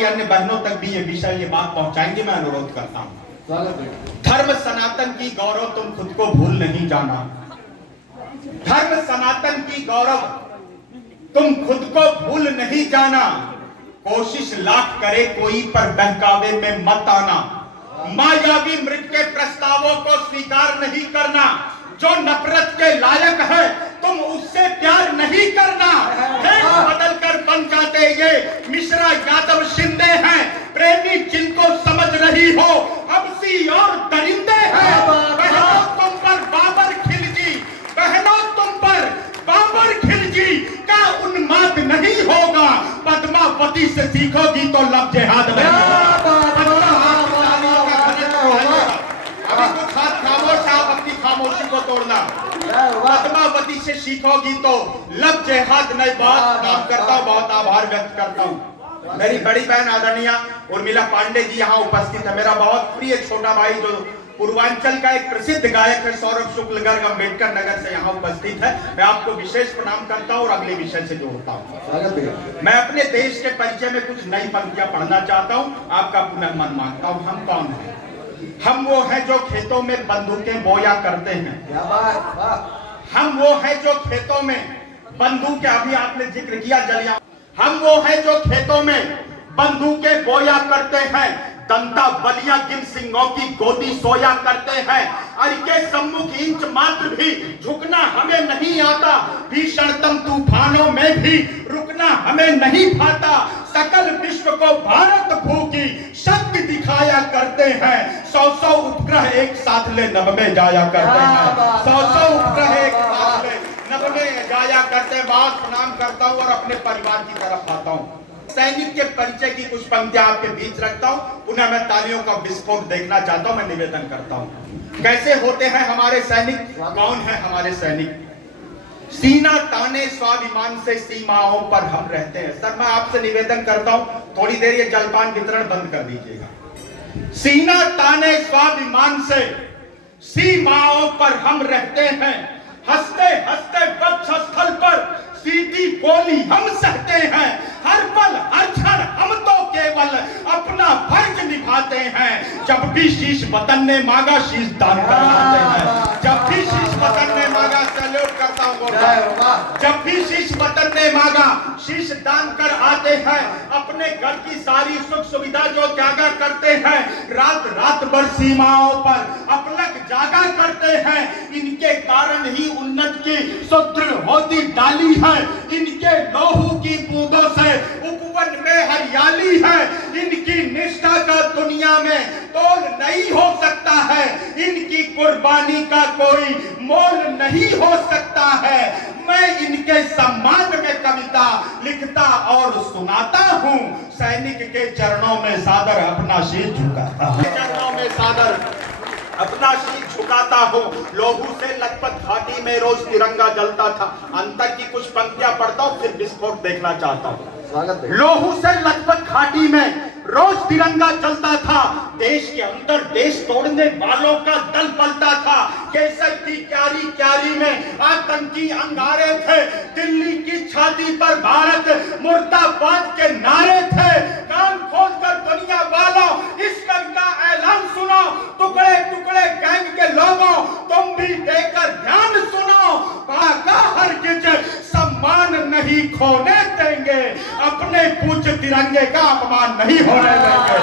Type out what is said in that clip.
हमारी अन्य बहनों तक भी ये विषय, ये बात पहुंचाएंगे, मैं अनुरोध करता हूं। धर्म सनातन की गौरव तुम खुद को भूल नहीं जाना। धर्म सनातन की गौरव तुम खुद को भूल नहीं जाना। कोशिश लाख करे कोई पर बहकावे में मत आना। मायावी मृत के प्रस्तावों को स्वीकार नहीं करना। जो नफरत के लायक है तुम उससे प्यार नहीं करना। बदल कर बन जाते ये मिश्रा यादव शिंदे हैं। प्रेमी जिनको समझ रही हो हबसी और दरिंदे हैं। बहनों तुम पर बाबर खिलजी, बहनों तुम पर बाबर खिलजी का उन्माद नहीं होगा। पद्मावती से सीखोगी तो लब जिहाद में। अभी कुछ हाथ खामोश, आप अपनी खामोशी को तोड़ना। पद्मावती से सीखोगी तो लब जिहाद नहीं। बहुत काम करता हूँ, बहुत आभार व्यक्त करता हूँ। मेरी बड़ी बहन आदरणीय उर्मिला पांडे जी यहाँ उपस्थित है। मेरा बहुत प्रिय छोटा भाई जो पूर्वांचल का एक प्रसिद्ध गायक है सौरभ शुक्ल गर्ग अम्बेडकर नगर से यहाँ उपस्थित है। मैं आपको विशेष प्रणाम करता हूँ और अगले विषय से जोड़ता हूँ। मैं अपने देश के परिचय में कुछ नई पंक्तियां पढ़ना चाहता हूँ। आपका पुनः मन मांगता हूँ। हम कौन हैं? हम वो हैं जो खेतों में बंदूकें बोया करते हैं। हम वो हैं जो खेतों में बंदूकें, अभी आपने जिक्र किया जलिया। हम वो हैं जो खेतों में बंदूकें बोया करते हैं। दंता बलिया गिन सिंहों की गोदी सोया करते हैं। और के सम्मुख इंच मात्र भी झुकना हमें नहीं आता। भीषणतम तूफानों में भी रुकना हमें नहीं भाता। सकल विश्व को भारत भू की शक्ति दिखाया करते हैं। 100 उपग्रह एक साथ ले नभ में जाया करते हैं। 100 उपग्रह एक साथ ले नभ में जाया करते हैं। बहुत प्रणाम करता हूँ और अपने परिवार की तरफ आता हूँ। सैनिक के परिचय की कुछ पंक्तियां आपके बीच रखता हूं। पुनः मैं तालियों का विस्फोट देखना चाहता हूं। मैं निवेदन करता हूं कैसे होते हैं हमारे सैनिक। कौन है हमारे सैनिक? सीना ताने स्वाभिमान से सीमाओं पर हम रहते हैं। सर मैं आपसे निवेदन करता हूं थोड़ी देर ये जलपान वितरण बंद कर दीजिएगा। सीना ताने स्वाभिमान से सीमाओं पर हम रहते हैं। हंसते हंसते वक्षस्थल पर सीधी गोली हम सहते हैं। हर पल हर क्षण हम तो केवल अपना फर्ज निभाते हैं। जब भी शीश वतन ने मांगा शीश दान कर आते हैं। जब भी शीश वतन ने मांगा, सैल्यूट करता हूं। जब भी शीश वतन ने मांगा शीश दान कर आते हैं। अपने घर की सारी सुख सुविधा जो त्यागा करते हैं। रात रात भर सीमाओं पर अपलक जागा करते हैं। इनके कारण ही उन्नत की सुदृढ़ होती डाली है। इनके लौहू की बूंदों से उपवन में हरियाली है। इनकी निष्ठा का दुनिया में तोल नहीं हो सकता है। इनकी कुर्बानी का कोई मोल नहीं हो सकता है। मैं इनके सम्मान में कविता लिखता और सुनाता हूँ। सैनिक के चरणों में सादर अपना शीश झुकाता हूँ। चरणों में सादर अपना शीश झुकाता हूँ। लोहू से लखपत घाटी में रोज तिरंगा जलता था। अंतर की कुछ पंक्तियां पढ़ता हूँ फिर विस्फोट देखना चाहता हूँ। लोहू से लखपत घाटी में रोज तिरंगा चलता था। देश के अंदर देश तोड़ने वालों का दल पलता था। केसर की क्यारी क्यारी में आतंकी अंगारे थे। दिल्ली की छाती पर भारत मुर्दाबाद के नारे थे। कान खोलकर दुनिया वालों इस कल का ऐलान सुनो। टुकड़े टुकड़े गैंग के लोगों तुम भी देकर ध्यान सुनो। का हरगिज सम्मान नहीं खोने देंगे। अपने पूज्य तिरंगे का अपमान नहीं होने देंगे।